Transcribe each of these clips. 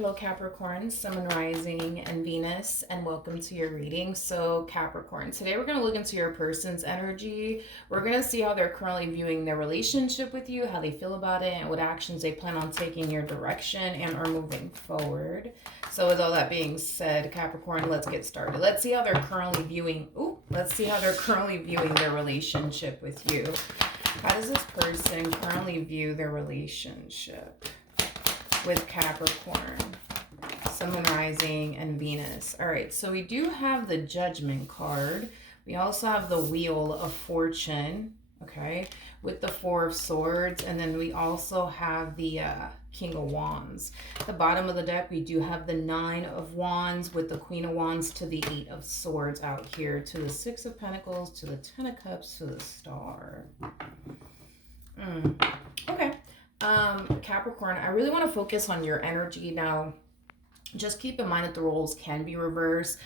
Hello, Capricorn, Sun, Moon, Rising, and Venus, and welcome to your reading. So, Capricorn, today we're going to look into your person's energy. We're going to see how they're currently viewing their relationship with you, how they feel about it, and what actions they plan on taking in your direction and are moving forward. So, with all that being said, Capricorn, let's get started. Let's see how they're currently viewing. Let's see how they're currently viewing their relationship with you. How does this person currently view their relationship with Capricorn, Sun, Moon, Rising, and Venus? All right, so we do have the Judgment card. We also have the Wheel of Fortune, okay, with the Four of Swords. And then we also have the King of Wands. At the bottom of the deck, we do have the Nine of Wands with the Queen of Wands to the Eight of Swords out here, to the Six of Pentacles, to the Ten of Cups, to the Star. Okay. Capricorn, I really want to focus on your energy now. Just keep in mind that the roles can be reversed.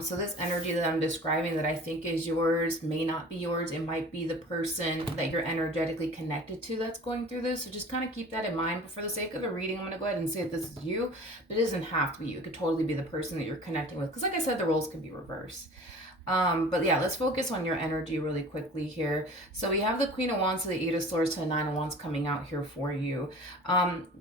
So this energy that I'm describing that I think is yours may not be yours. It might be the person that you're energetically connected to that's going through this. So just kind of keep that in mind. But for the sake of the reading, I'm going to go ahead and say that this is you. But it doesn't have to be you. It could totally be the person that you're connecting with. Because like I said, the roles can be reversed. But yeah, let's focus on your energy really quickly here. So we have the Queen of Wands to the Eight of Swords to the Nine of Wands coming out here for you.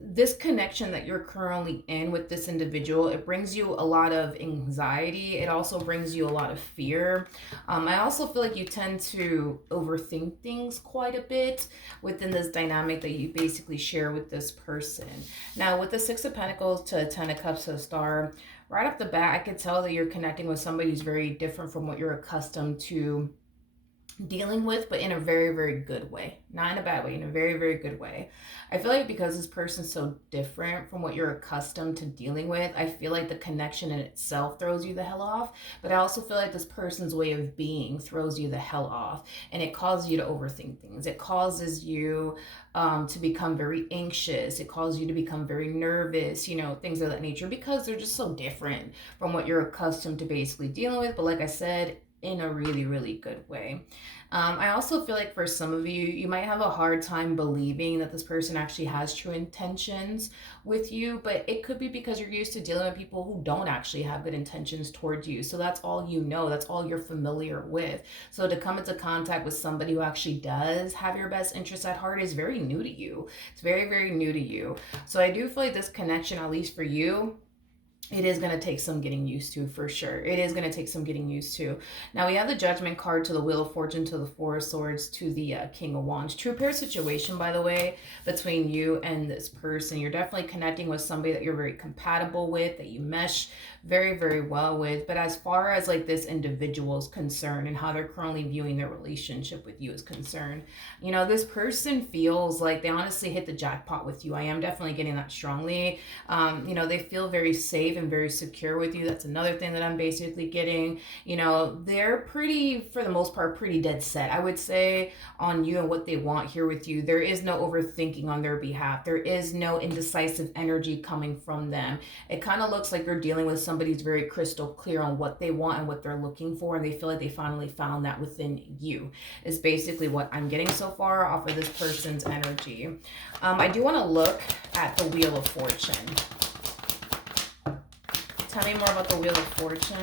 This connection that you're currently in with this individual, it brings you a lot of anxiety. It also brings you a lot of fear. I also feel like you tend to overthink things quite a bit within this dynamic that you basically share with this person. Now, with the Six of Pentacles to the Ten of Cups to the Star, right off the bat, I could tell that you're connecting with somebody who's very different from what you're accustomed to dealing with, but in a very, very good way. Not in a bad way, in a very, very good way. I feel like because this person's so different from what you're accustomed to dealing with, I feel like the connection in itself throws you the hell off. But I also feel like this person's way of being throws you the hell off. And it causes you to overthink things. It causes you to become very anxious. It causes you to become very nervous, you know, things of that nature, because they're just so different from what you're accustomed to basically dealing with. But like I said, in a really, really good way. I also feel like for some of you, you might have a hard time believing that this person actually has true intentions with you, but it could be because you're used to dealing with people who don't actually have good intentions towards you. So that's all you know, that's all you're familiar with. So to come into contact with somebody who actually does have your best interests at heart is very new to you. It's very, very new to you. So I do feel like this connection, at least for you, it is going to take some getting used to, for sure. It is going to take some getting used to. Now we have the Judgment card to the Wheel of Fortune, to the Four of Swords, to the King of Wands. True pair situation, by the way, between you and this person. You're definitely connecting with somebody that you're very compatible with, that you mesh very, very well with. But as far as like this individual is concerned and how they're currently viewing their relationship with you is concerned, you know, this person feels like they honestly hit the jackpot with you. I am definitely getting that strongly. You know, they feel very safe and very secure with you. That's another thing that I'm basically getting. You know, they're pretty, for the most part, pretty dead set, I would say, on you and what they want here with you. There is no overthinking on their behalf. There is no indecisive energy coming from them. It kind of looks like they're dealing with somebody who's very crystal clear on what they want and what they're looking for, and they feel like they finally found that within you, is basically what I'm getting so far off of this person's energy. I do want to look at the Wheel of Fortune. Tell me more about the Wheel of Fortune.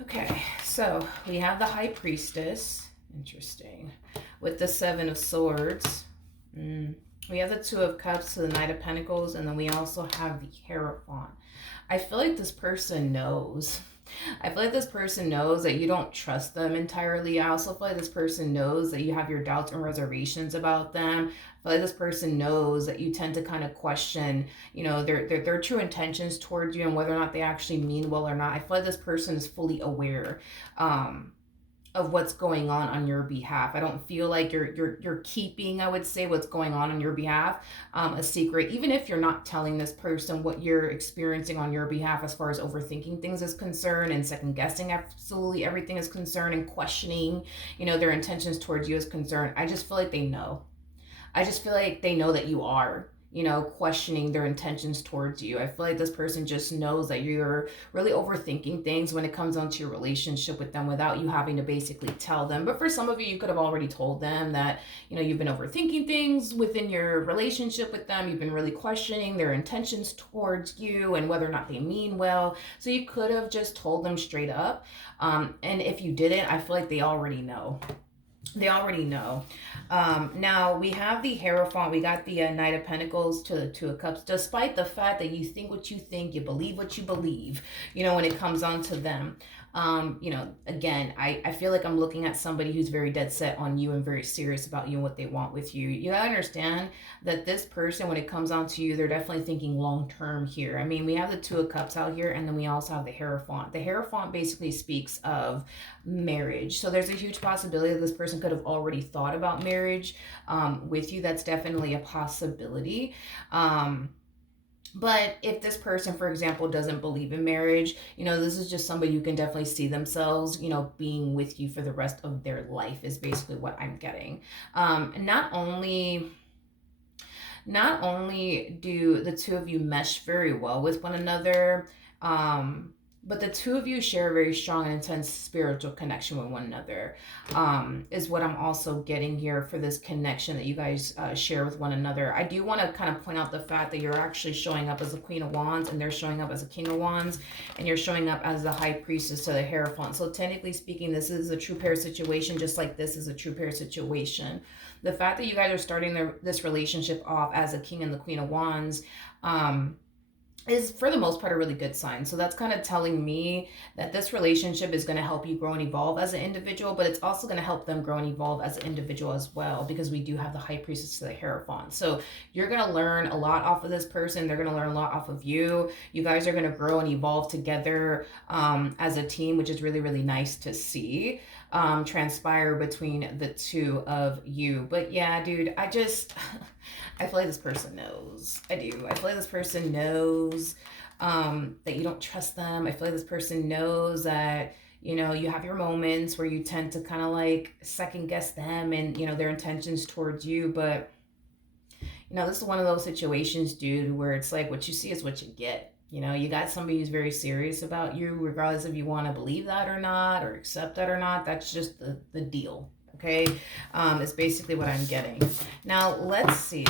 Okay, so we have the High Priestess. Interesting. With the Seven of Swords. We have the Two of Cups to the Knight of Pentacles. And then we also have the Hierophant. I feel like this person knows. I feel like this person knows that you don't trust them entirely. I also feel like this person knows that you have your doubts and reservations about them. I feel like this person knows that you tend to kind of question, you know, their true intentions towards you and whether or not they actually mean well or not. I feel like this person is fully aware of what's going on your behalf. I don't feel like you're keeping, I would say, what's going on your behalf a secret, even if you're not telling this person what you're experiencing on your behalf as far as overthinking things is concerned and second guessing absolutely everything is concerned and questioning, you know, their intentions towards you is concerned. I just feel like they know. I just feel like they know that you are. questioning their intentions towards you. I feel like this person just knows that you're really overthinking things when it comes onto your relationship with them without you having to basically tell them. But for some of you, you could have already told them that, you've been overthinking things within your relationship with them. You've been really questioning their intentions towards you and whether or not they mean well. So you could have just told them straight up. And if you didn't, I feel like they already know. They already know. Now we have the Hierophant. We got the Knight of Pentacles to the Two of Cups. Despite the fact that you think what you think, you believe what you believe, when it comes on to them. Again, I feel like I'm looking at somebody who's very dead set on you and very serious about you and what they want with you. You gotta understand that this person, when it comes on to you, they're definitely thinking long term here. I mean, we have the Two of Cups out here, and then we also have the Hierophant. The Hierophant basically speaks of marriage. So there's a huge possibility that this person could have already thought about marriage with you. That's definitely a possibility. But if this person, for example, doesn't believe in marriage, this is just somebody who can definitely see themselves, being with you for the rest of their life is basically what I'm getting. Not only do the two of you mesh very well with one another, but the two of you share a very strong and intense spiritual connection with one another, is what I'm also getting here for this connection that you guys share with one another. I do want to kind of point out the fact that you're actually showing up as a Queen of Wands, and they're showing up as a King of Wands, and you're showing up as the High Priestess to the Hierophant. So technically speaking, this is a true pair situation, just like this is a true pair situation. The fact that you guys are starting this relationship off as a King and the Queen of Wands, is for the most part a really good sign. So that's kind of telling me that this relationship is going to help you grow and evolve as an individual, but it's also going to help them grow and evolve as an individual as well, because we do have the High Priestess to the Hierophant. So you're going to learn a lot off of this person. They're going to learn a lot off of you. You guys are going to grow and evolve together as a team, which is really, really nice to see transpire between the two of you. But yeah, dude, I feel like this person knows. I do. I feel like this person knows that you don't trust them. I feel like this person knows that, you have your moments where you tend to kind of like second guess them and, their intentions towards you. But, this is one of those situations, dude, where it's like what you see is what you get. You got somebody who's very serious about you, regardless if you want to believe that or not, or accept that or not. That's just the deal. Okay, is basically what I'm getting. Now, let's see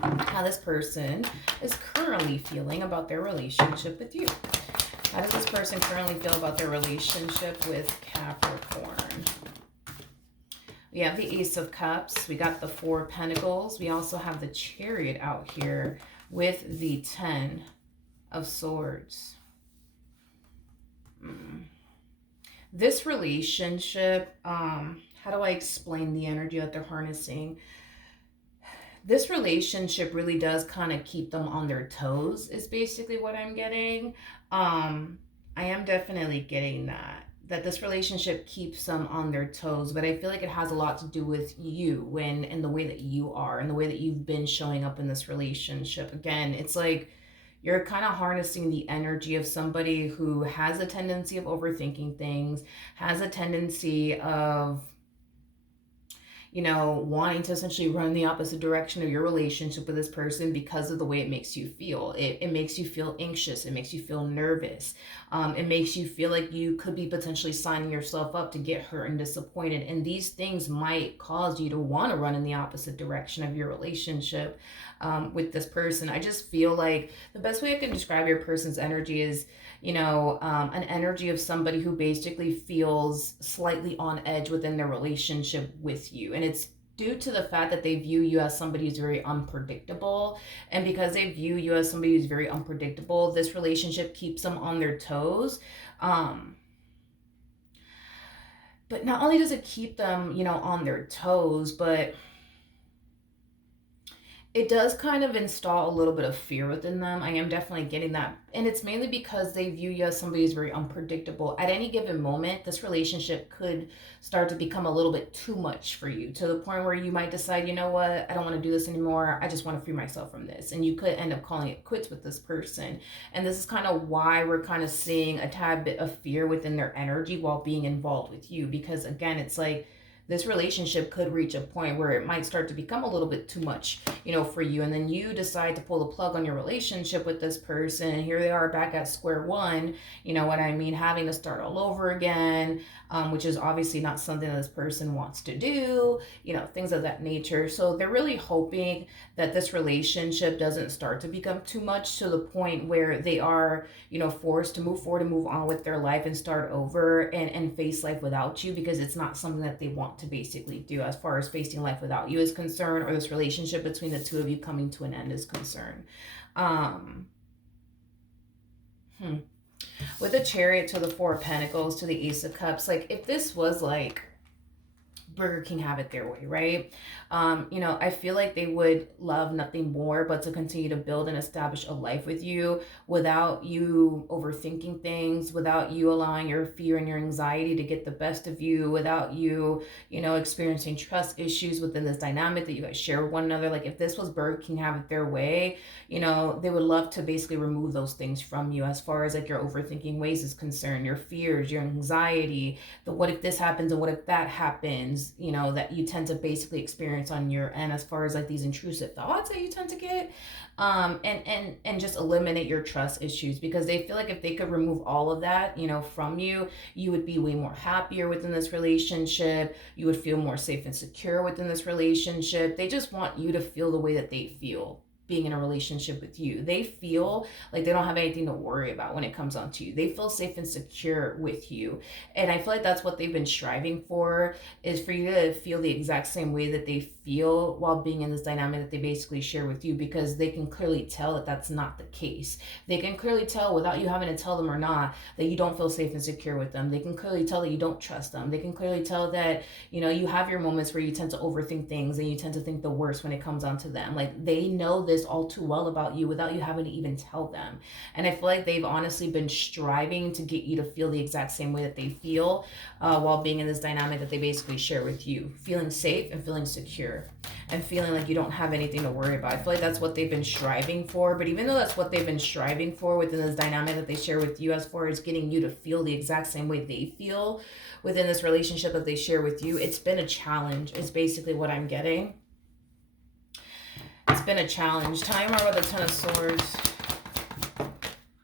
how this person is currently feeling about their relationship with you. How does this person currently feel about their relationship with Capricorn? We have the Ace of Cups. We got the Four of Pentacles. We also have the Chariot out here with the Ten of Swords. This relationship, how do I explain the energy that they're harnessing? This relationship really does kind of keep them on their toes, is basically what I'm getting. I am definitely getting that this relationship keeps them on their toes, but I feel like it has a lot to do with you and the way that you are and the way that you've been showing up in this relationship. Again, it's like you're kind of harnessing the energy of somebody who has a tendency of overthinking things, has a tendency of, wanting to essentially run the opposite direction of your relationship with this person because of the way it makes you feel. It makes you feel anxious. It makes you feel nervous. It makes you feel like you could be potentially signing yourself up to get hurt and disappointed. And these things might cause you to want to run in the opposite direction of your relationship with this person. I just feel like the best way I can describe your person's energy is, an energy of somebody who basically feels slightly on edge within their relationship with you. And it's due to the fact that they view you as somebody who's very unpredictable. And because they view you as somebody who's very unpredictable, this relationship keeps them on their toes. But not only does it keep them, on their toes, but it does kind of install a little bit of fear within them. I am definitely getting that. And it's mainly because they view you as somebody who's very unpredictable. At any given moment, this relationship could start to become a little bit too much for you, to the point where you might decide, you know what, I don't want to do this anymore. I just want to free myself from this. And you could end up calling it quits with this person. And this is kind of why we're kind of seeing a tad bit of fear within their energy while being involved with you. Because again, it's like, this relationship could reach a point where it might start to become a little bit too much, for you. And then you decide to pull the plug on your relationship with this person. And here they are back at square one, you know what I mean? Having to start all over again, which is obviously not something that this person wants to do, things of that nature. So they're really hoping that this relationship doesn't start to become too much to the point where they are, forced to move forward and move on with their life and start over and face life without you, because it's not something that they want to basically do as far as facing life without you is concerned, or this relationship between the two of you coming to an end is concerned. Um, hmm. With the Chariot to the Four of Pentacles to the Ace of Cups, like if this was like Burger King have it their way, right? I feel like they would love nothing more but to continue to build and establish a life with you without you overthinking things, without you allowing your fear and your anxiety to get the best of you, without you, experiencing trust issues within this dynamic that you guys share with one another. Like if this was Burger King have it their way, they would love to basically remove those things from you as far as like your overthinking ways is concerned, your fears, your anxiety, the what if this happens and what if that happens, that you tend to basically experience on your end as far as like these intrusive thoughts that you tend to get, and just eliminate your trust issues, because they feel like if they could remove all of that, from you, you would be way more happier within this relationship. You would feel more safe and secure within this relationship. They just want you to feel the way that they feel being in a relationship with you. They feel like they don't have anything to worry about when it comes on to you. They feel safe and secure with you. And I feel like that's what they've been striving for, is for you to feel the exact same way that they feel while being in this dynamic that they basically share with you, because they can clearly tell that that's not the case. They can clearly tell, without you having to tell them or not, that you don't feel safe and secure with them. They can clearly tell that you don't trust them. They can clearly tell that, you have your moments where you tend to overthink things and you tend to think the worst when it comes on to them. Like they know this all too well about you without you having to even tell them. And I feel like they've honestly been striving to get you to feel the exact same way that they feel while being in this dynamic that they basically share with you, feeling safe and feeling secure and feeling like you don't have anything to worry about. I feel like that's what they've been striving for. But even though that's what they've been striving for within this dynamic that they share with you, as far as getting you to feel the exact same way they feel within this relationship that they share with you, it's been a challenge. It's basically what I'm getting. It's been a challenge. Tell me more about the Ten of Swords.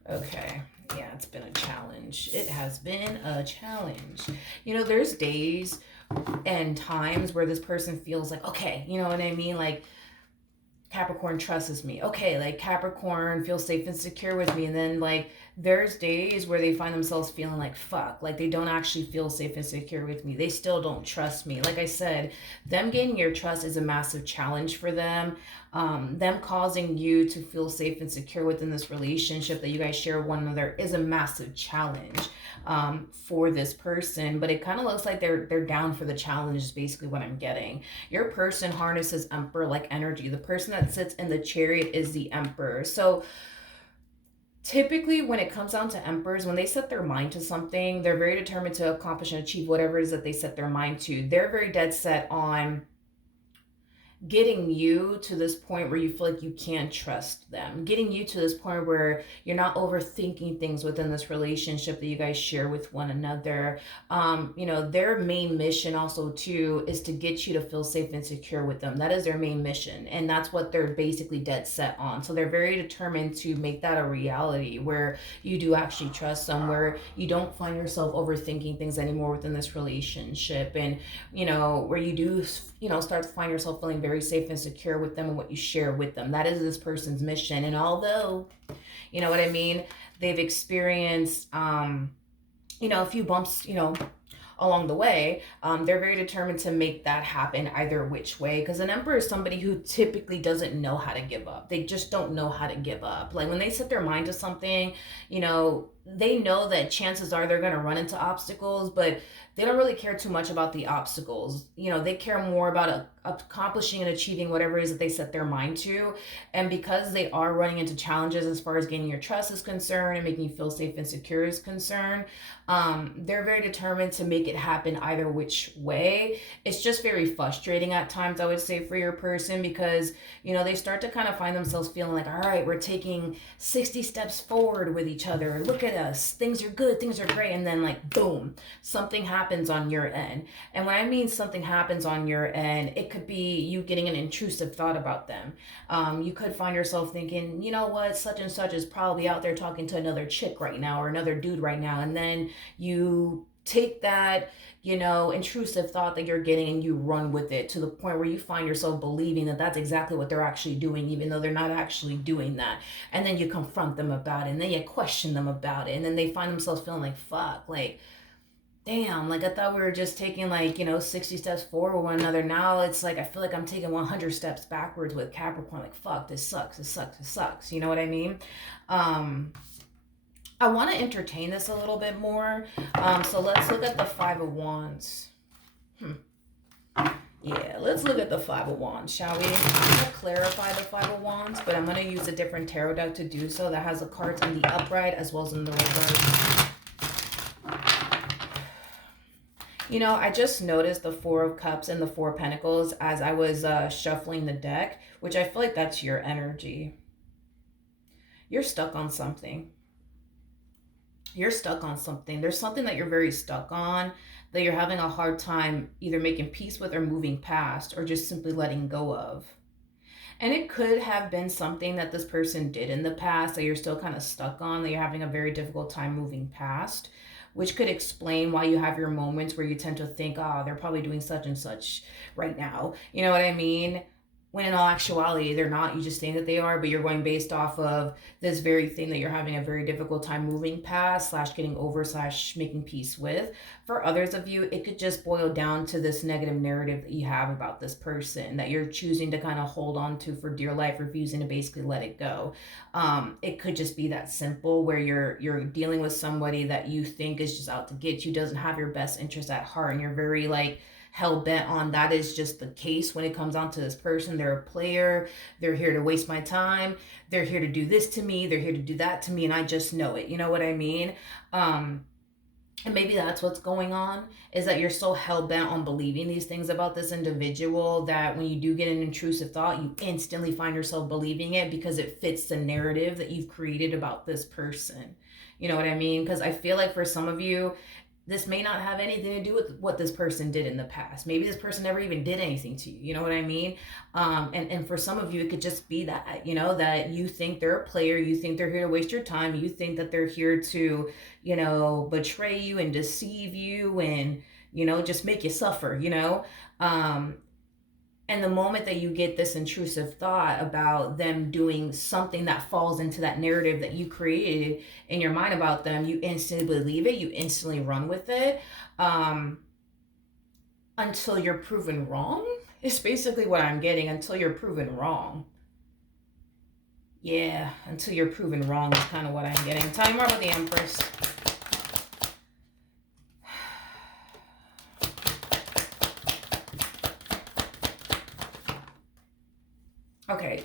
Okay. Yeah, it's been a challenge. It has been a challenge. There's days and times where this person feels like, okay, you know what I mean? Like, Capricorn trusts me. Okay, like Capricorn feels safe and secure with me. And then like there's days where they find themselves feeling like fuck, like they don't actually feel safe and secure with me. They still don't trust me. Like I said, them gaining your trust is a massive challenge for them. Them causing you to feel safe and secure within this relationship that you guys share with one another is a massive challenge for this person. But it kind of looks like they're down for the challenge is basically what I'm getting. Your person harnesses Emperor-like energy. The person that sits in the Chariot is the Emperor. So typically when it comes down to emperors, when they set their mind to something, they're very determined to accomplish and achieve whatever it is that they set their mind to. They're very dead set on getting you to this point where you feel like you can trust them, getting you to this point where you're not overthinking things within this relationship that you guys share with one another. Their main mission also too is to get you to feel safe and secure with them. That is their main mission, and that's what they're basically dead set on. So they're very determined to make that a reality where you do actually trust them, where you don't find yourself overthinking things anymore within this relationship, and where you do start to find yourself feeling very safe and secure with them and what you share with them. That is this person's mission. And although, you know what I mean, they've experienced, a few bumps, along the way, they're very determined to make that happen either which way, because an emperor is somebody who typically doesn't know how to give up. They just don't know how to give up. Like when they set their mind to something, they know that chances are they're going to run into obstacles, but they don't really care too much about the obstacles. They care more about accomplishing and achieving whatever it is that they set their mind to. And because they are running into challenges as far as gaining your trust is concerned and making you feel safe and secure is concerned, they're very determined to make it happen either which way. It's just very frustrating at times, I would say, for your person, because, you know, they start to kind of find themselves feeling like, all right, we're taking 60 steps forward with each other. Look at us. Things are good. Things are great. And then, like, boom, something happens on your end. And when I mean something happens on your end, it could be you getting an intrusive thought about them. You could find yourself thinking, you know what, such and such is probably out there talking to another chick right now or another dude right now. And then you take that, you know, intrusive thought that you're getting and you run with it to the point where you find yourself believing that that's exactly what they're actually doing, even though they're not actually doing that. And then you confront them about it, and then you question them about it, and then they find themselves feeling like, fuck, like, damn, like I thought we were just taking, like, you know, 60 steps forward with one another. Now it's like I feel like I'm taking 100 steps backwards with Capricorn. Like, fuck, this sucks, this sucks, this sucks. You know what I mean? I want to entertain this a little bit more. So let's look at the Five of Wands. Yeah, let's look at the Five of Wands, shall we? I'm going to clarify the Five of Wands, but I'm going to use a different tarot deck to do so that has the cards in the upright as well as in the reverse. You know, I just noticed the Four of Cups and the Four of Pentacles as I was shuffling the deck, which I feel like that's your energy. You're stuck on something. You're stuck on something. There's something that you're very stuck on, that you're having a hard time either making peace with or moving past, or just simply letting go of. And it could have been something that this person did in the past that you're still kind of stuck on, that you're having a very difficult time moving past, which could explain why you have your moments where you tend to think, oh, they're probably doing such and such right now. You know what I mean? When in all actuality, they're not. You just think that they are, but you're going based off of this very thing that you're having a very difficult time moving past / getting over / making peace with. For others of you, it could just boil down to this negative narrative that you have about this person that you're choosing to kind of hold on to for dear life, refusing to basically let it go. It could just be that simple, where you're dealing with somebody that you think is just out to get you, doesn't have your best interest at heart, and you're very like hell-bent on that is just the case when it comes down to this person. They're a player. They're here to waste my time. They're here to do this to me. They're here to do that to me, and I just know it. You know what I mean? And maybe that's what's going on, is that you're so hell-bent on believing these things about this individual that when you do get an intrusive thought, you instantly find yourself believing it because it fits the narrative that you've created about this person. You know what I mean? Because I feel like for some of you, this may not have anything to do with what this person did in the past. Maybe this person never even did anything to you. You know what I mean? And for some of you, it could just be that, you know, that you think they're a player. You think they're here to waste your time. You think that they're here to, you know, betray you and deceive you and, you know, just make you suffer, you know? And the moment that you get this intrusive thought about them doing something that falls into that narrative that you created in your mind about them, you instantly believe it. You instantly run with it until you're proven wrong. It's basically what I'm getting, until you're proven wrong. Yeah, until you're proven wrong is kind of what I'm getting. Tell me more about the Empress. Okay,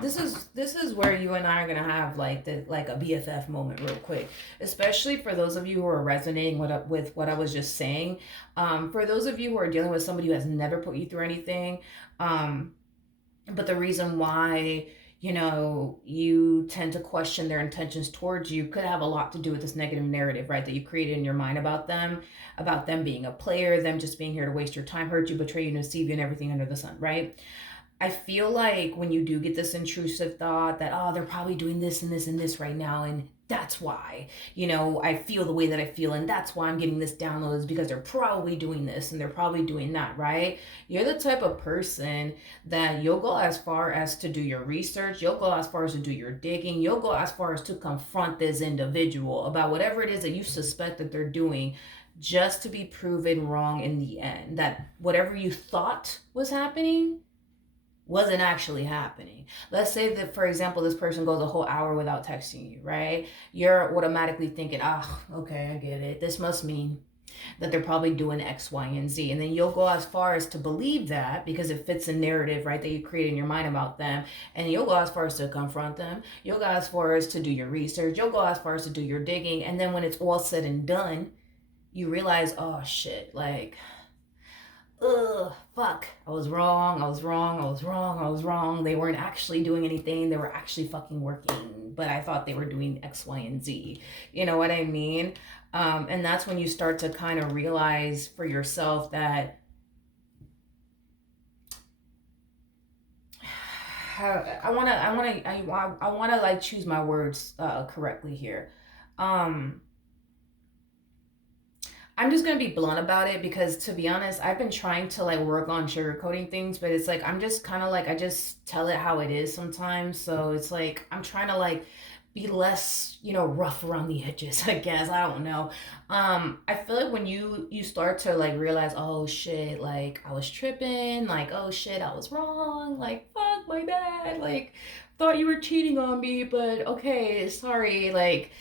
this is where you and I are gonna have like a BFF moment real quick, especially for those of you who are resonating with what I was just saying. For those of you who are dealing with somebody who has never put you through anything, but the reason why, you know, you tend to question their intentions towards you could have a lot to do with this negative narrative, right, that you created in your mind about them being a player, them just being here to waste your time, hurt you, betray you, deceive you, and everything under the sun, right? I feel like when you do get this intrusive thought that, oh, they're probably doing this and this and this right now, and that's why, you know, I feel the way that I feel, and that's why I'm getting this download, is because they're probably doing this and they're probably doing that, right? You're the type of person that you'll go as far as to do your research, you'll go as far as to do your digging, you'll go as far as to confront this individual about whatever it is that you suspect that they're doing, just to be proven wrong in the end, that whatever you thought was happening wasn't actually happening. Let's say that, for example, this person goes a whole hour without texting you, right? You're automatically thinking, okay, I get it. This must mean that they're probably doing X, Y, and Z. And then you'll go as far as to believe that because it fits a narrative, right, that you create in your mind about them. And you'll go as far as to confront them. You'll go as far as to do your research. You'll go as far as to do your digging. And then when it's all said and done, you realize, oh shit, like, ugh, fuck, I was wrong, I was wrong, I was wrong, I was wrong. They weren't actually doing anything. They were actually fucking working, but I thought they were doing X, Y, and Z. You know what I mean? And that's when you start to kind of realize for yourself that I wanna like choose my words correctly here. Um, I'm just gonna be blunt about it because to be honest, I've been trying to like work on sugarcoating things, but it's like I'm just kind of like I just tell it how it is sometimes. So it's like I'm trying to like be less, rough around the edges, I guess. I don't know. I feel like when you start to like realize, oh shit, like I was tripping, like oh shit, I was wrong, like fuck my bad, like thought you were cheating on me, but okay, sorry, like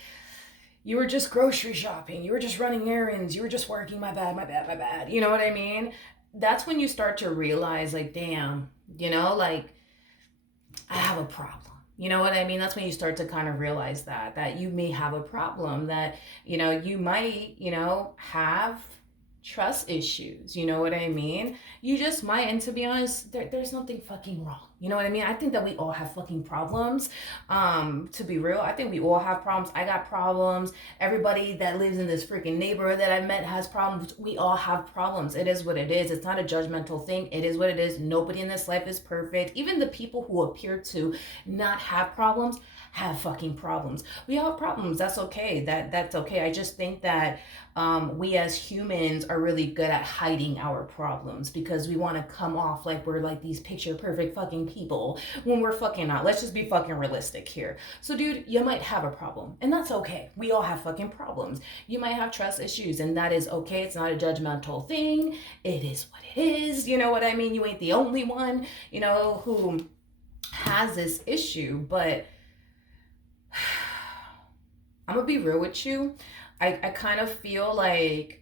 you were just grocery shopping, you were just running errands, you were just working, my bad, my bad, my bad. You know what I mean? That's when you start to realize, like, damn, like I have a problem. You know what I mean? That's when you start to kind of realize that you may have a problem, that you might have trust issues. You know what I mean? You just might. And to be honest, there's nothing fucking wrong. You know what I mean? I think that we all have fucking problems. To be real, I think we all have problems. I got problems. Everybody that lives in this freaking neighborhood that I met has problems. We all have problems. It is what it is. It's not a judgmental thing. It is what it is. Nobody in this life is perfect. Even the people who appear to not have problems have fucking problems. We all have problems. That's okay. That's okay. I just think that we as humans are really good at hiding our problems because we want to come off like we're like these picture perfect fucking people when we're fucking not. Let's just be fucking realistic here. So dude, you might have a problem and that's okay. We all have fucking problems. You might have trust issues and that is okay. It's not a judgmental thing. It is what it is. You know what I mean? You ain't the only one, who has this issue, but I'm gonna be real with you. I kind of feel like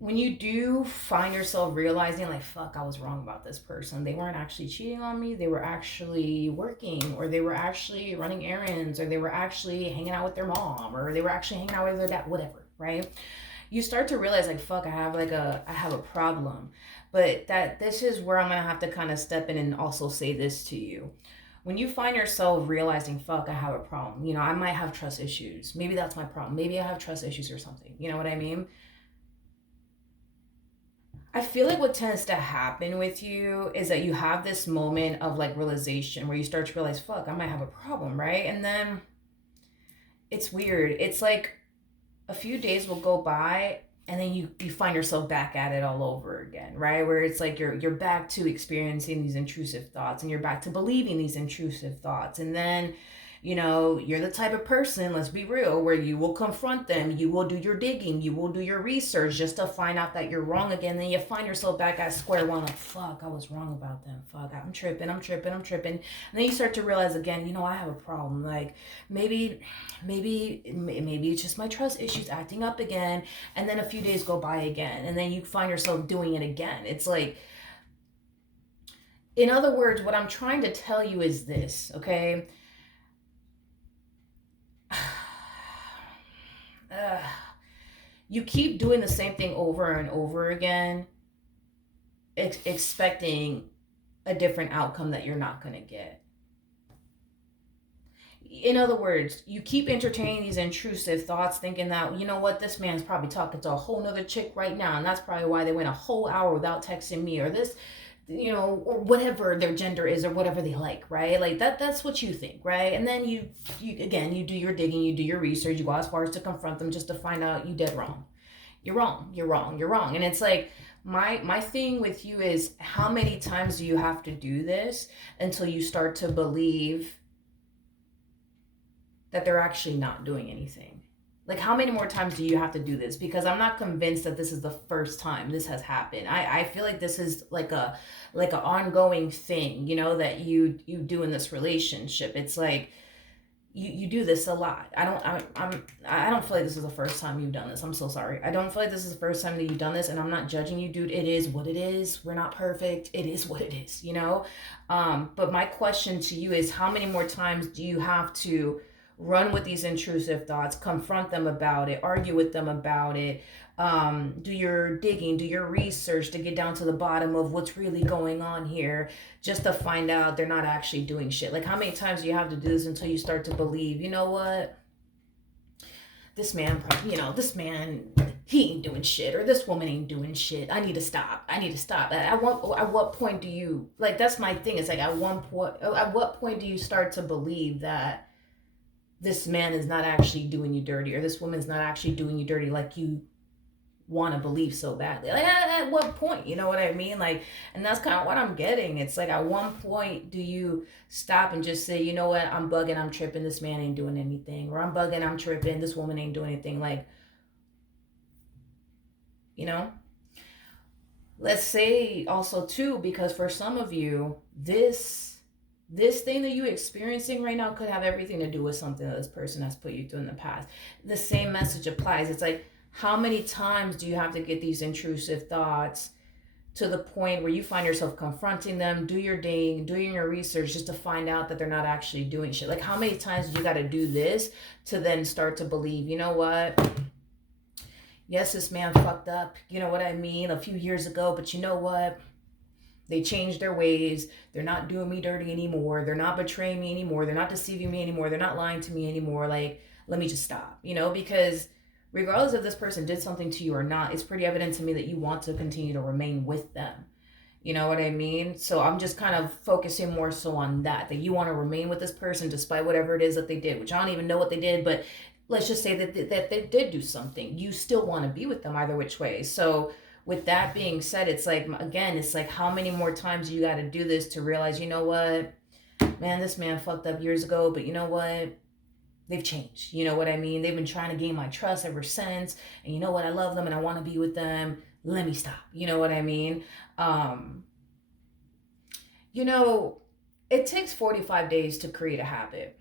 when you do find yourself realizing like fuck, I was wrong about this person, they weren't actually cheating on me, they were actually working, or they were actually running errands, or they were actually hanging out with their mom, or they were actually hanging out with their dad, whatever, right? You start to realize like fuck, I have a problem. But that this is where I'm gonna have to kind of step in and also say this to you. When you find yourself realizing, fuck, I have a problem, I might have trust issues. Maybe that's my problem. Maybe I have trust issues or something. You know what I mean? I feel like what tends to happen with you is that you have this moment of like realization where you start to realize, fuck, I might have a problem, right? And then it's weird. It's like a few days will go by and then you find yourself back at it all over again, right? Where it's like you're back to experiencing these intrusive thoughts and you're back to believing these intrusive thoughts. And then you're the type of person, let's be real, where you will confront them, you will do your digging, you will do your research just to find out that you're wrong again. Then you find yourself back at square one, like, fuck, I was wrong about them. Fuck, I'm tripping. And then you start to realize again, I have a problem. Like maybe it's just my trust issues acting up again. And then a few days go by again. And then you find yourself doing it again. It's like, in other words, what I'm trying to tell you is this, okay? You keep doing the same thing over and over again, expecting a different outcome that you're not going to get. In other words, you keep entertaining these intrusive thoughts thinking that, what, this man's probably talking to a whole nother chick right now, and that's probably why they went a whole hour without texting me, or this, or whatever their gender is, or whatever they like, right? Like that's what you think, right? And then you again, you do your digging, you do your research, you go as far as to confront them just to find out you dead wrong. You're wrong. And it's like, my thing with you is, how many times do you have to do this until you start to believe that they're actually not doing anything? Like, how many more times do you have to do this? Because I'm not convinced that this is the first time this has happened. I feel like this is like an ongoing thing, that you do in this relationship. It's like you do this a lot. I don't feel like this is the first time you've done this. I'm so sorry. I don't feel like this is the first time that you've done this, and I'm not judging you, dude. It is what it is. We're not perfect. It is what it is, you know? But my question to you is, how many more times do you have to run with these intrusive thoughts, confront them about it, argue with them about it, do your digging, do your research to get down to the bottom of what's really going on here, just to find out they're not actually doing shit? Like, how many times do you have to do this until you start to believe, you know what, this man, this man, he ain't doing shit, or this woman ain't doing shit. I need to stop. At what point do you, like, that's my thing. It's like, at what point do you start to believe that this man is not actually doing you dirty, or this woman's not actually doing you dirty like you want to believe so badly? Like, at what point, you know what I mean? Like, and that's kind of what I'm getting. It's like, at one point do you stop and just say, you know what, I'm bugging, I'm tripping, this man ain't doing anything, or I'm bugging, I'm tripping, this woman ain't doing anything. Like, you know, let's say also too, because for some of you, this thing that you're experiencing right now could have everything to do with something that this person has put you through in the past. The same message applies. It's like, how many times do you have to get these intrusive thoughts to the point where you find yourself confronting them, doing your research, just to find out that they're not actually doing shit? Like, how many times do you got to do this to then start to believe, you know what, yes, this man fucked up, you know what I mean, a few years ago, but you know what, they changed their ways. They're not doing me dirty anymore. They're not betraying me anymore. They're not deceiving me anymore. They're not lying to me anymore. Like, let me just stop, because regardless if this person did something to you or not, it's pretty evident to me that you want to continue to remain with them. You know what I mean? So I'm just kind of focusing more so on that you want to remain with this person despite whatever it is that they did, which I don't even know what they did, but let's just say that they did do something. You still want to be with them either which way. So with that being said, it's like, again, it's like, how many more times you got to do this to realize, you know what, man, this man fucked up years ago, but you know what, they've changed. You know what I mean? They've been trying to gain my trust ever since, and you know what, I love them and I want to be with them. Let me stop. You know what I mean? You know, it takes 45 days to create a habit,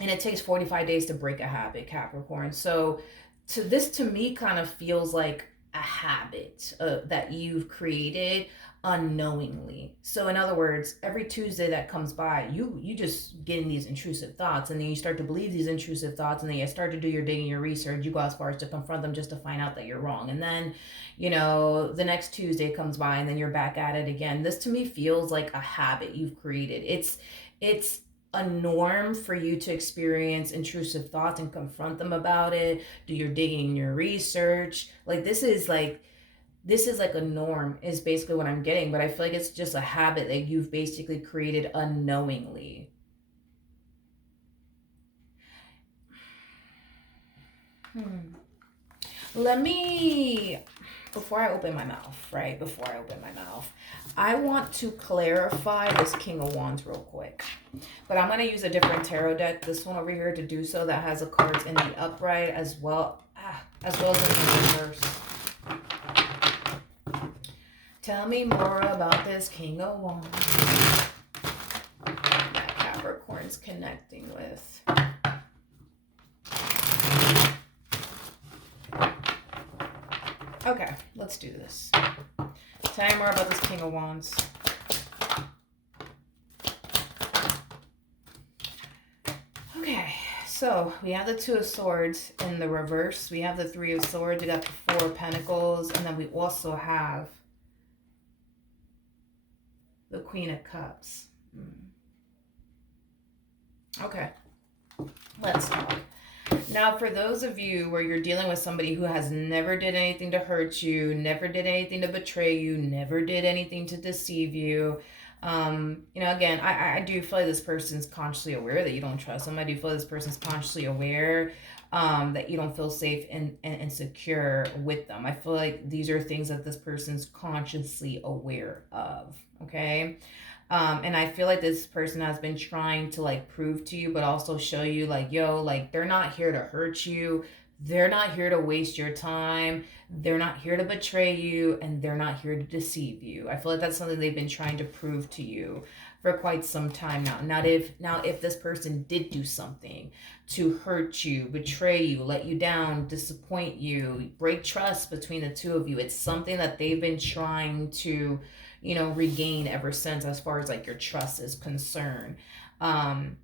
and it takes 45 days to break a habit, Capricorn. So to me kind of feels like a habit that you've created unknowingly. So in other words, every Tuesday that comes by, you just get in these intrusive thoughts, and then you start to believe these intrusive thoughts, and then you start to do your digging, your research. You go as far as to confront them just to find out that you're wrong, and then the next Tuesday comes by, and then you're back at it again. This to me feels like a habit you've created. It's a norm for you to experience intrusive thoughts and confront them about it, do your digging, your research. Like, this is like a norm is basically what I'm getting, but I feel like it's just a habit that you've basically created unknowingly. Let me, before I open my mouth, I want to clarify this King of Wands real quick. But I'm going to use a different tarot deck, this one over here, to do so, that has the cards in the upright as well as in the reverse. Tell me more about this King of Wands that Capricorn's connecting with. Okay, let's do this. Tell me more about this King of Wands. Okay, so we have the Two of Swords in the reverse. We have the Three of Swords. We got the Four of Pentacles. And then we also have the Queen of Cups. Okay, let's talk. Now, for those of you where you're dealing with somebody who has never did anything to hurt you, never did anything to betray you, never did anything to deceive you, again, I do feel like this person's consciously aware that you don't trust them. I do feel like this person's consciously aware that you don't feel safe and secure with them. I feel like these are things that this person's consciously aware of, okay? And I feel like this person has been trying to like prove to you, but also show you like, yo, like they're not here to hurt you. They're not here to waste your time. They're not here to betray you, and they're not here to deceive you. I feel like that's something they've been trying to prove to you for quite some time now. Now if this person did do something to hurt you, betray you, let you down, disappoint you, break trust between the two of you, it's something that they've been trying to, regain ever since, as far as like your trust is concerned. Um,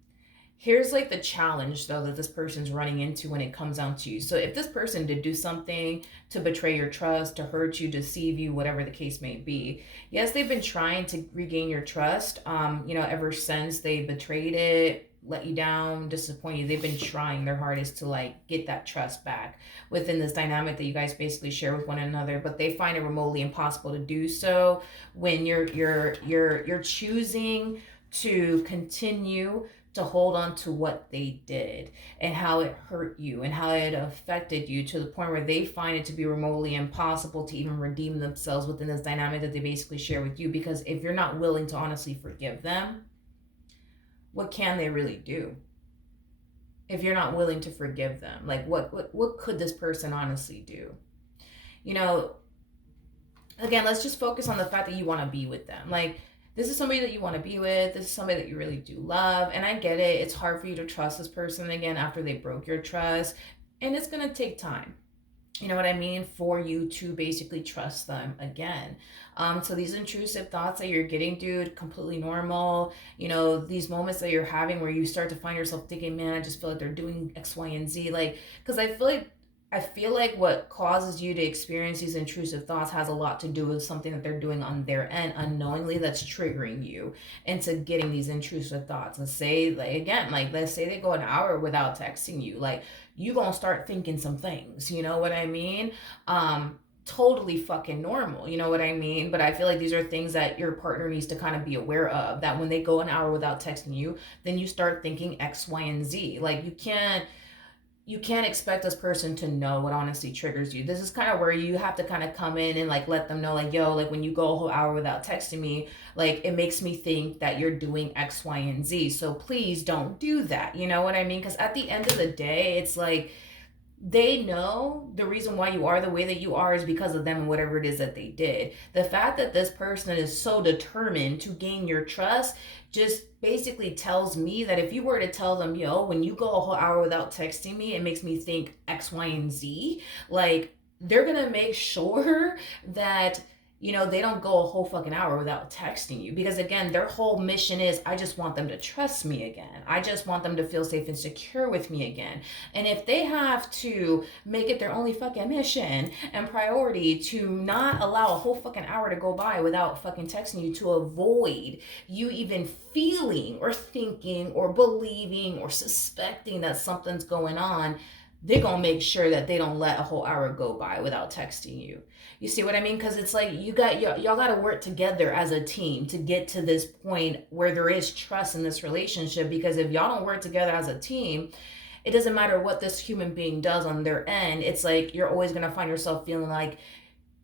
Here's like the challenge though that this person's running into when it comes down to you. So if this person did do something to betray your trust, to hurt you, deceive you, whatever the case may be, yes, they've been trying to regain your trust. Ever since they betrayed it, let you down, disappoint you, they've been trying their hardest to like get that trust back within this dynamic that you guys basically share with one another. But they find it remotely impossible to do so when you're choosing to continue to hold on to what they did and how it hurt you and how it affected you, to the point where they find it to be remotely impossible to even redeem themselves within this dynamic that they basically share with you. Because if you're not willing to honestly forgive them, what can they really do? If you're not willing to forgive them, like what could this person honestly do? You know, again, let's just focus on the fact that you want to be with them. Like, this is somebody that you want to be with. This is somebody that you really do love. And I get it. It's hard for you to trust this person again after they broke your trust. And it's going to take time. You know what I mean? For you to basically trust them again. So these intrusive thoughts that you're getting, dude, completely normal. These moments that you're having where you start to find yourself thinking, man, I just feel like they're doing X, Y, and Z. Like, because I feel like what causes you to experience these intrusive thoughts has a lot to do with something that they're doing on their end unknowingly, that's triggering you into getting these intrusive thoughts. And say, like, again, like, let's say they go an hour without texting you, like, you gonna start thinking some things, you know what I mean? Totally fucking normal, you know what I mean? But I feel like these are things that your partner needs to kind of be aware of, that when they go an hour without texting you, then you start thinking X, Y, and Z. Like, you can't expect this person to know what honestly triggers you. This is kind of where you have to kind of come in and like let them know, like, yo, like, when you go a whole hour without texting me, like, it makes me think that you're doing X, Y, and Z. So please don't do that. You know what I mean? Because at the end of the day, it's like, they know the reason why you are the way that you are is because of them and whatever it is that they did. The fact that this person is so determined to gain your trust just basically tells me that if you were to tell them, yo, when you go a whole hour without texting me, it makes me think X, Y, and Z, like, they're gonna make sure that they don't go a whole fucking hour without texting you. Because again, their whole mission is, I just want them to trust me again. I just want them to feel safe and secure with me again. And if they have to make it their only fucking mission and priority to not allow a whole fucking hour to go by without fucking texting you, to avoid you even feeling or thinking or believing or suspecting that something's going on, they're gonna make sure that they don't let a whole hour go by without texting you. You see what I mean? Because it's like, y'all got to work together as a team to get to this point where there is trust in this relationship. Because if y'all don't work together as a team, it doesn't matter what this human being does on their end. It's like, you're always going to find yourself feeling like,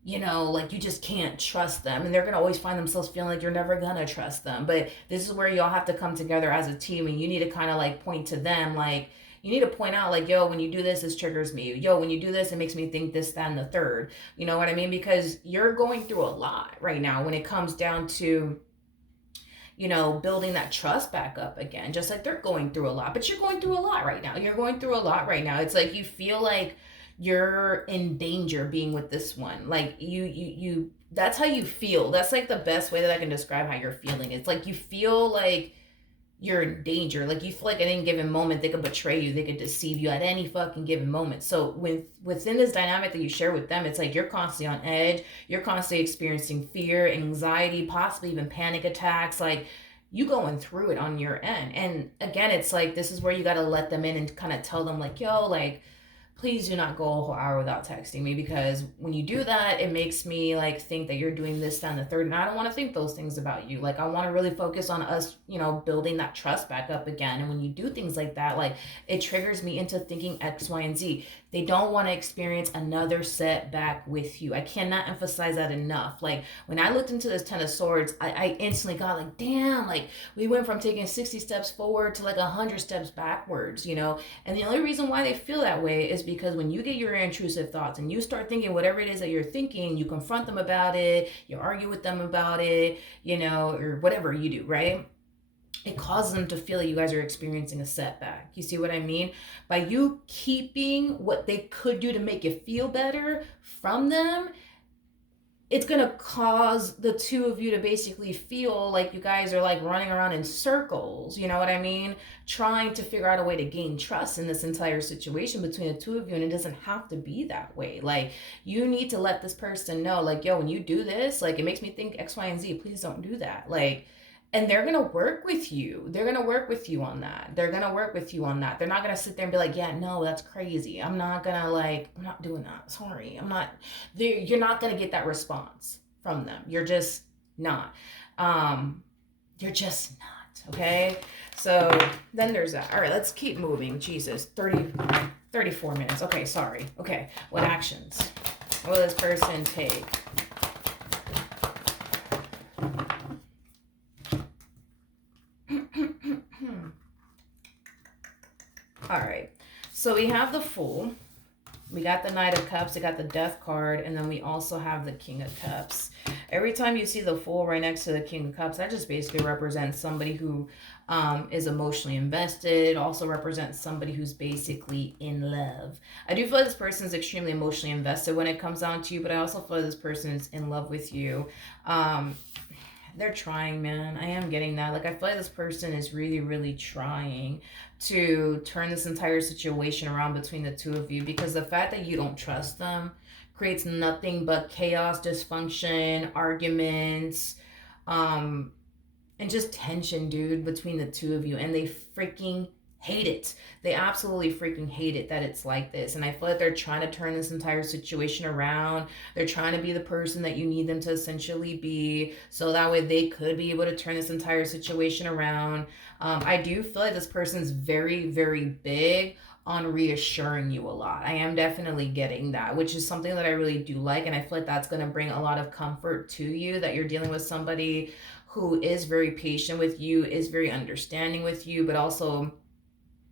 like, you just can't trust them. And they're going to always find themselves feeling like you're never going to trust them. But this is where y'all have to come together as a team, and you need to kind of like point to them, like, you need to point out, like, yo, when you do this triggers me. Yo, when you do this, it makes me think this, that, and the third. You know what I mean? Because you're going through a lot right now when it comes down to, building that trust back up again. Just like they're going through a lot, but you're going through a lot right now. You're going through a lot right now. It's like you feel like you're in danger being with this one. Like, you that's how you feel. That's like the best way that I can describe how you're feeling. It's like you feel like you're in danger. Like, you feel like at any given moment they could betray you, they could deceive you at any fucking given moment. So within this dynamic that you share with them, it's like you're constantly on edge, you're constantly experiencing fear, anxiety, possibly even panic attacks, like, you going through it on your end. And again, it's like, this is where you got to let them in and kind of tell them, like, yo, like, please do not go a whole hour without texting me, because when you do that, it makes me like think that you're doing this, that, and the third. And I don't want to think those things about you. Like, I want to really focus on us, building that trust back up again. And when you do things like that, like, it triggers me into thinking X, Y, and Z. They don't want to experience another setback with you. I cannot emphasize that enough. Like, when I looked into this 10 of Swords, I instantly got like, damn, like, we went from taking 60 steps forward to like 100 steps backwards, And the only reason why they feel that way is because when you get your intrusive thoughts and you start thinking whatever it is that you're thinking, you confront them about it, you argue with them about it, or whatever you do, right? it causes them to feel like you guys are experiencing a setback. You see what I mean? By you keeping what they could do to make you feel better from them, it's gonna cause the two of you to basically feel like you guys are like running around in circles, you know what I mean? Trying to figure out a way to gain trust in this entire situation between the two of you, and it doesn't have to be that way. Like, you need to let this person know, like, yo, when you do this, like, it makes me think X, Y, and Z. Please don't do that. Like, and they're gonna work with you. They're gonna work with you on that. They're gonna work with you on that. They're not gonna sit there and be like, yeah, no, that's crazy. I'm not gonna like, I'm not doing that. Sorry, I'm not. You're not gonna get that response from them. You're just not. You're just not. Okay. So then there's that. All right, let's keep moving. Jesus, 34 minutes. Okay, sorry. Okay, what actions will this person take? All right, so we have the Fool, we got the Knight of Cups, we got the Death card, and then we also have the King of Cups. Every time you see the Fool right next to the King of Cups, that just basically represents somebody who is emotionally invested. It also represents somebody who's basically in love. I do feel like this person is extremely emotionally invested when it comes down to you, but I also feel like this person is in love with you. They're trying, man. I am getting that. Like, I feel like this person is really, really trying to turn this entire situation around between the two of you, because the fact that you don't trust them creates nothing but chaos, dysfunction, arguments, and just tension, dude, between the two of you. And they freaking hate it. They absolutely freaking hate it that it's like this. And I feel like they're trying to turn this entire situation around. They're trying to be the person that you need them to essentially be, so that way they could be able to turn this entire situation around. I do feel like this person's very, very big on reassuring you a lot. I am definitely getting that, which is something that I really do like. And I feel like that's going to bring a lot of comfort to you, that you're dealing with somebody who is very patient with you, is very understanding with you, but also,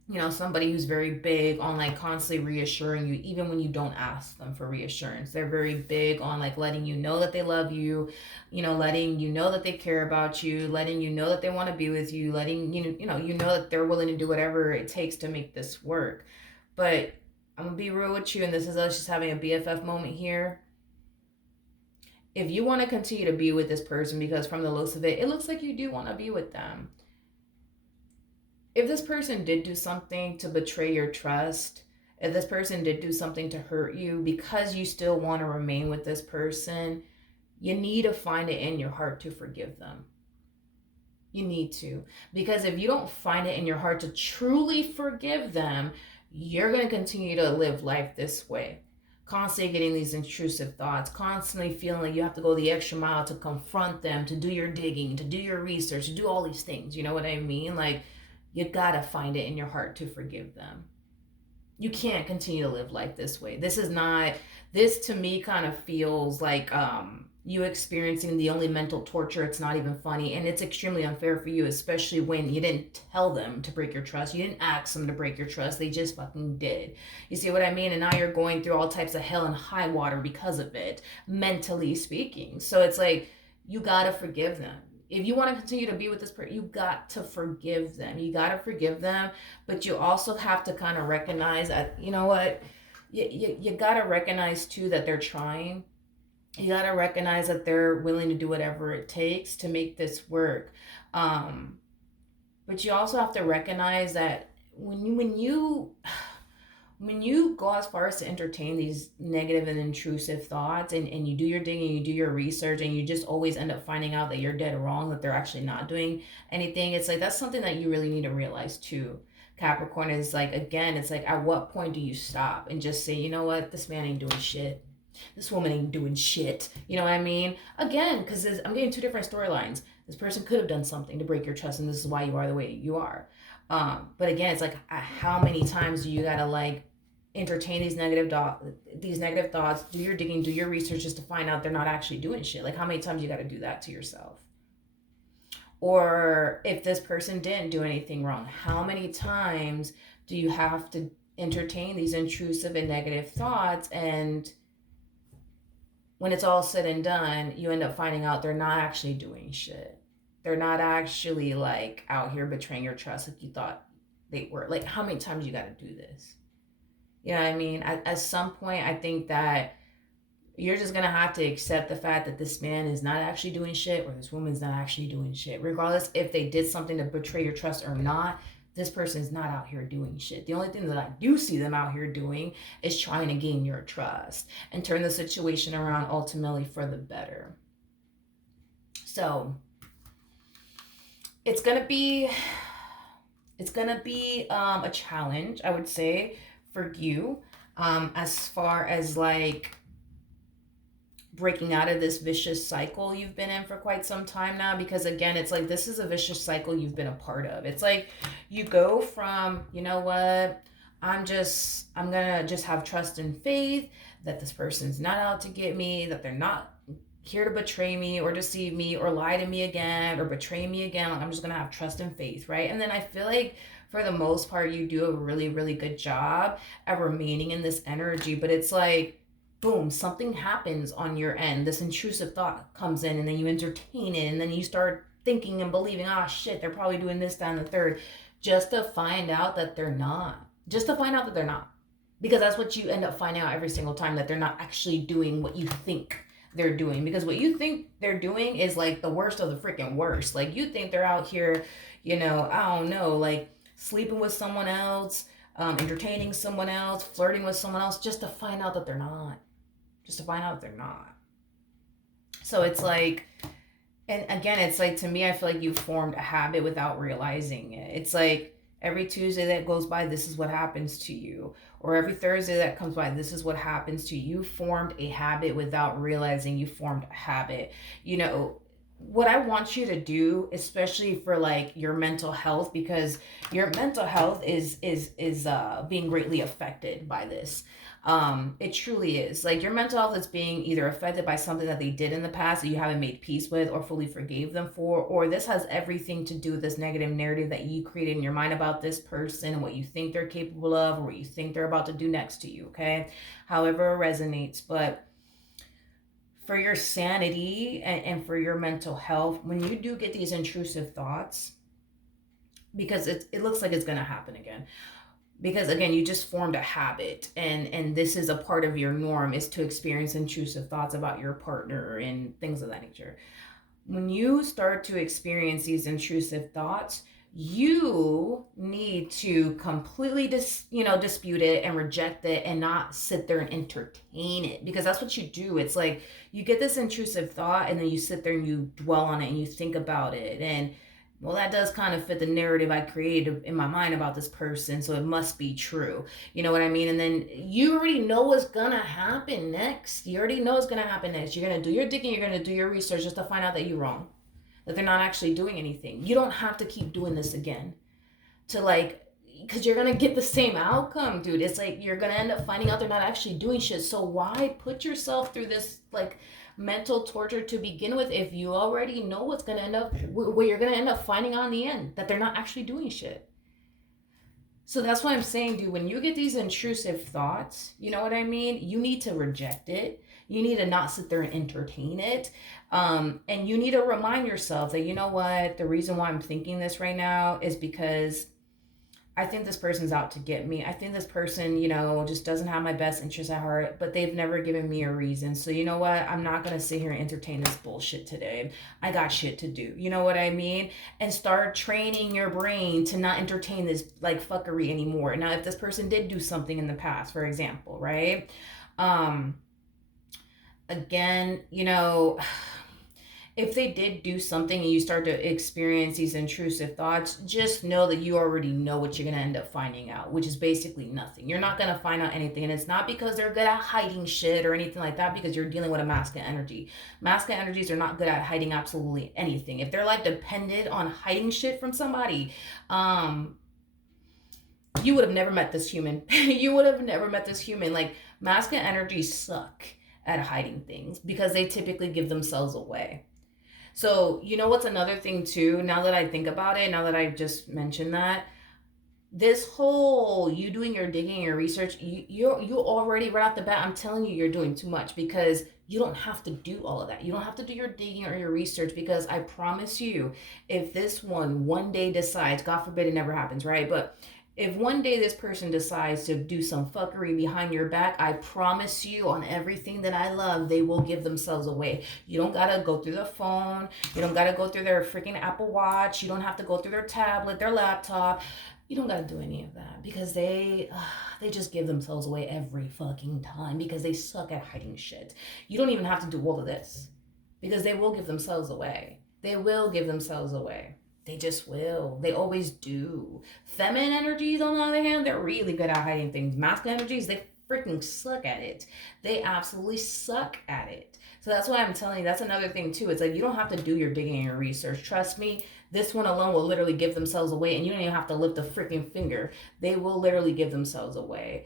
you know, somebody who's very big on like constantly reassuring you even when you don't ask them for reassurance. They're very big on like letting you know that they love you, you know, letting you know that they care about you, letting you know that they want to be with you, letting you know that they're willing to do whatever it takes to make this work. But I'm gonna be real with you, and this is us just having a BFF moment here. If you want to continue to be with this person, because from the looks of it, it looks like you do want to be with them, if this person did do something to betray your trust, if this person did do something to hurt you, because you still want to remain with this person, you need to find it in your heart to forgive them. You need to. Because if you don't find it in your heart to truly forgive them, you're going to continue to live life this way. Constantly getting these intrusive thoughts, constantly feeling like you have to go the extra mile to confront them, to do your digging, to do your research, to do all these things. You know what I mean? Like, you gotta find it in your heart to forgive them. You can't continue to live life this way. This to me kind of feels like you experiencing the only mental torture. It's not even funny, and it's extremely unfair for you, especially when you didn't tell them to break your trust. You didn't ask them to break your trust. They just fucking did. You see what I mean? And now you're going through all types of hell and high water because of it, mentally speaking. So it's like, you gotta forgive them. If you want to continue to be with this person, you got to forgive them. You got to forgive them, but you also have to kind of recognize that, you know what, you got to recognize too that they're trying. You got to recognize that they're willing to do whatever it takes to make this work. But you also have to recognize that when you go as far as to entertain these negative and intrusive thoughts, and you do your digging, you do your research, and you just always end up finding out that you're dead wrong, that they're actually not doing anything, it's like, that's something that you really need to realize too. Capricorn is like, again, it's like, at what point do you stop and just say, you know what, this man ain't doing shit. This woman ain't doing shit. You know what I mean? Again, because I'm getting two different storylines. This person could have done something to break your trust, and this is why you are the way you are. But again, it's like, how many times do you gotta like entertain these negative thoughts, do your digging, do your research, just to find out they're not actually doing shit? Like, how many times you gotta do that to yourself? Or if this person didn't do anything wrong, how many times do you have to entertain these intrusive and negative thoughts, and when it's all said and done, you end up finding out they're not actually doing shit? they're not actually like out here betraying your trust like you thought they were. Like, how many times you got to do this? You know what I mean? At some point, I think that you're just gonna have to accept the fact that this man is not actually doing shit or this woman's not actually doing shit. Regardless if they did something to betray your trust or not, this person's not out here doing shit. The only thing that I do see them out here doing is trying to gain your trust and turn the situation around ultimately for the better. So it's gonna be a challenge, I would say, for you, as far as like breaking out of this vicious cycle you've been in for quite some time now, because again, it's like this is a vicious cycle you've been a part of. It's like you go from, you know what, I'm gonna just have trust and faith that this person's not out to get me, that they're not here to betray me or deceive me or lie to me again or betray me again. Like, I'm just gonna have trust and faith, right? And then I feel like for the most part you do a really, really good job at remaining in this energy, but it's like boom, something happens on your end. This intrusive thought comes in and then you entertain it and then you start thinking and believing, ah, shit, they're probably doing this, that, and the third, just to find out that they're not. Just to find out that they're not. Because that's what you end up finding out every single time, that they're not actually doing what you think they're doing. Because what you think they're doing is like the worst of the freaking worst. Like you think they're out here, you know, I don't know, like sleeping with someone else, entertaining someone else, flirting with someone else, just to find out that they're not. Just to find out they're not. So it's like, and again, it's like, to me, I feel like you've formed a habit without realizing it. It's like every Tuesday that goes by, this is what happens to you. Or every Thursday that comes by, this is what happens to you. You formed a habit without realizing you formed a habit. You know, what I want you to do, especially for like your mental health, because your mental health is being greatly affected by this. It truly is. Like your mental health is being either affected by something that they did in the past that you haven't made peace with or fully forgave them for, or this has everything to do with this negative narrative that you created in your mind about this person and what you think they're capable of or what you think they're about to do next to you, okay? However it resonates. But for your sanity and for your mental health, when you do get these intrusive thoughts, because it looks like it's going to happen again, because again, you just formed a habit, and this is a part of your norm, is to experience intrusive thoughts about your partner and things of that nature. When you start to experience these intrusive thoughts, you need to completely dispute it and reject it and not sit there and entertain it, because that's what you do. It's like you get this intrusive thought and then you sit there and you dwell on it and you think about it, and well, that does kind of fit the narrative I created in my mind about this person, so it must be true. You know what I mean? And then you already know what's gonna happen next. You already know what's gonna happen next. You're gonna do your digging, you're gonna do your research just to find out that you're wrong, that they're not actually doing anything. You don't have to keep doing this again to like, because you're gonna get the same outcome, dude. It's like you're gonna end up finding out they're not actually doing shit. So why put yourself through this like mental torture to begin with if you already know what's gonna end up, what you're gonna end up finding out in the end, that they're not actually doing shit. So that's what I'm saying, dude. When you get these intrusive thoughts, you know what I mean? You need to reject it. You need to not sit there and entertain it. And you need to remind yourself that, you know what, the reason why I'm thinking this right now is because I think this person's out to get me. I think this person, you know, just doesn't have my best interest at heart, but they've never given me a reason. So you know what? I'm not going to sit here and entertain this bullshit today. I got shit to do. You know what I mean? And start training your brain to not entertain this like fuckery anymore. Now, if this person did do something in the past, for example, right? Again, you know, if they did do something and you start to experience these intrusive thoughts, just know that you already know what you're going to end up finding out, which is basically nothing. You're not going to find out anything. And it's not because they're good at hiding shit or anything like that, because you're dealing with a masculine energy. Masculine energies are not good at hiding absolutely anything. If their life depended on hiding shit from somebody, you would have never met this human. You would have never met this human. Like, masculine energies suck at hiding things because they typically give themselves away. So, you know what's another thing too, now that I think about it, now that I've just mentioned that, this whole you doing your digging, your research, you already right off the bat, I'm telling you, you're doing too much, because You don't have to do all of that. You don't have to do your digging or your research, because I promise you, if this one day decides, God forbid it never happens, right? But if one day this person decides to do some fuckery behind your back, I promise you, on everything that I love, they will give themselves away. You don't gotta go through the phone. You don't gotta go through their freaking Apple Watch. You don't have to go through their tablet, their laptop. You don't gotta do any of that, because they just give themselves away every fucking time, because they suck at hiding shit. You don't even have to do all of this, because they will give themselves away. They will give themselves away. They just will. They always do. Feminine energies, on the other hand, they're really good at hiding things. Masculine energies, they freaking suck at it. They absolutely suck at it. So that's why I'm telling you, that's another thing too. It's like, you don't have to do your digging and your research. Trust me, this one alone will literally give themselves away, and you don't even have to lift a freaking finger. They will literally give themselves away.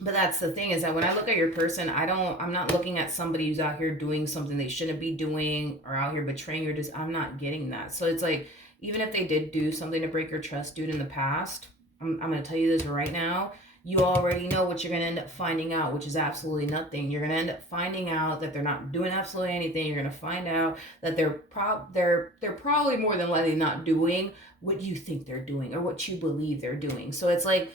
But that's the thing, is that when I look at your person, I'm not looking at somebody who's out here doing something they shouldn't be doing, or out here betraying your, just, I'm not getting that. So it's like, even if they did do something to break your trust, dude, in the past, I'm going to tell you this right now. You already know what you're going to end up finding out, which is absolutely nothing. You're going to end up finding out that they're not doing absolutely anything. You're going to find out that they're probably more than likely not doing what you think they're doing, or what you believe they're doing. So it's like,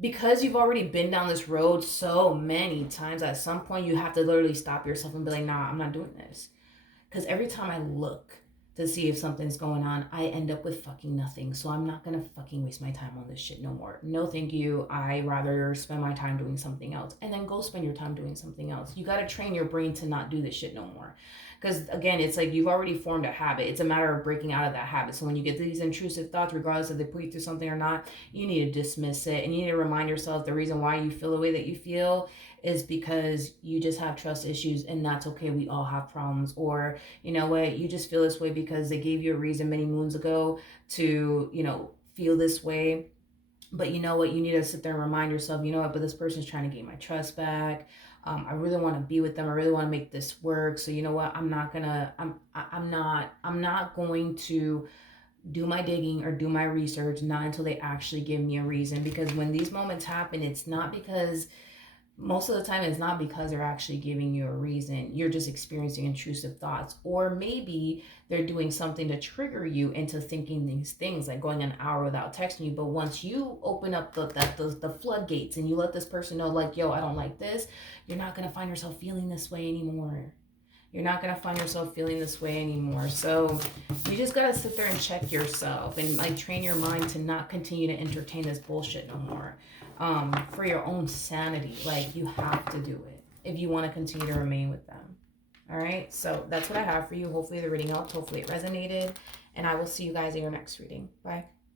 because you've already been down this road so many times, at some point you have to literally stop yourself and be like, nah, I'm not doing this. Because every time I look to see if something's going on, I end up with fucking nothing. So I'm not gonna fucking waste my time on this shit no more. No, thank you. I rather spend my time doing something else. And then go spend your time doing something else. You gotta train your brain to not do this shit no more. Because again, it's like, you've already formed a habit. It's a matter of breaking out of that habit. So when you get these intrusive thoughts, regardless if they put you through something or not, you need to dismiss it. And you need to remind yourself the reason why you feel the way that you feel is because you just have trust issues, and that's okay. We all have problems. Or, you know what, you just feel this way because they gave you a reason many moons ago to, feel this way. But you know what, you need to sit there and remind yourself, you know what, but this person's trying to gain my trust back. I really want to be with them. I really want to make this work. So you know what, I'm not going to do my digging or do my research, not until they actually give me a reason. Because when these moments happen, it's not because, most of the time, it's not because they're actually giving you a reason. You're just experiencing intrusive thoughts. Or maybe they're doing something to trigger you into thinking these things, like going an hour without texting you. But once you open up the floodgates, and you let this person know, like, yo, I don't like this, you're not going to find yourself feeling this way anymore. You're not going to find yourself feeling this way anymore. So you just got to sit there and check yourself, and like train your mind to not continue to entertain this bullshit no more. For your own sanity, like, you have to do it if you want to continue to remain with them. All right. So that's what I have for you. Hopefully the reading helped. Hopefully it resonated, and I will see you guys in your next reading. Bye.